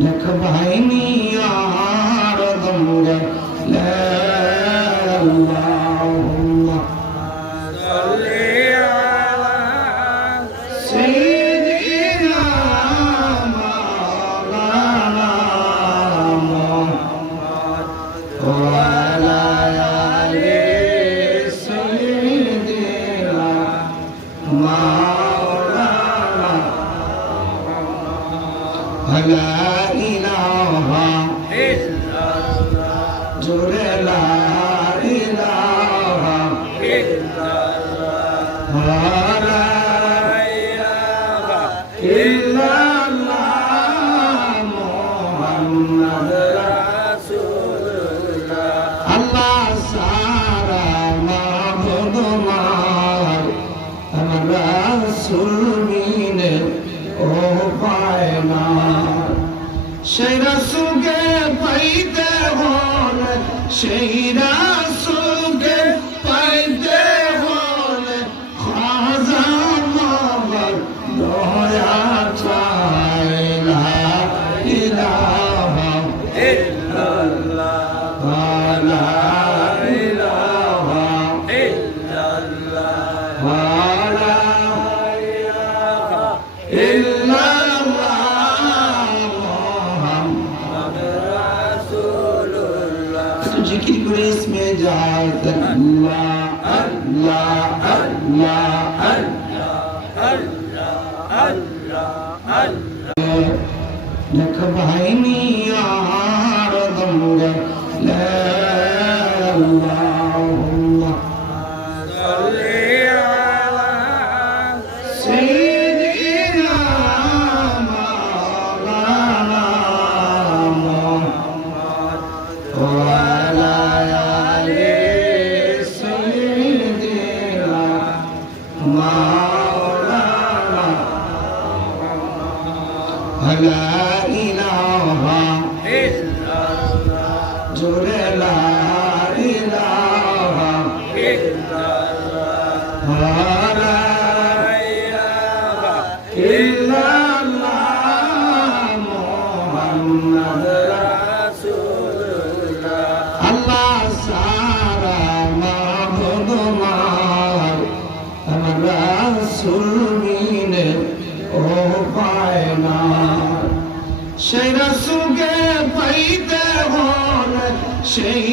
لك بعيني أعرض لا اللهم صل على سيدنا مولانا محمد وعلى آل سيدنا مولانا لا إله إلا الله جل لا إله إلا الله لا إله إلا الله محمد رسول الله الله سارا معبود مار رسول مين ও পায় না সেই রাসূলকে পাইতে হলে সেই রাসূলকে পাইতে হলে খাজা মাওলার দয়া চাই লা ইলাহা ইল্লাল্লাহ লা ইলাহা ইল্লাল্লাহ লা ইলাহা ইল্লাল্লাহ जिक्र करे इसमें जात अल्लाह अल्लाह अल्लाह अल्लाह अल्लाह अल्लाह लख भाईनी आरदम ला अल्लाहुम्म सल्ली अला सय्यिदिना मौलाना मुहम्मद وعلى آل سيدنا مولانا لا إله إلا الله جل لا إله إلا الله لا إله إلا الله محمد আল্লাহ সারা মাবুদ মার রাসূল মিনে ও পায় না সেই রাসূলকে পাইতে হলে সেই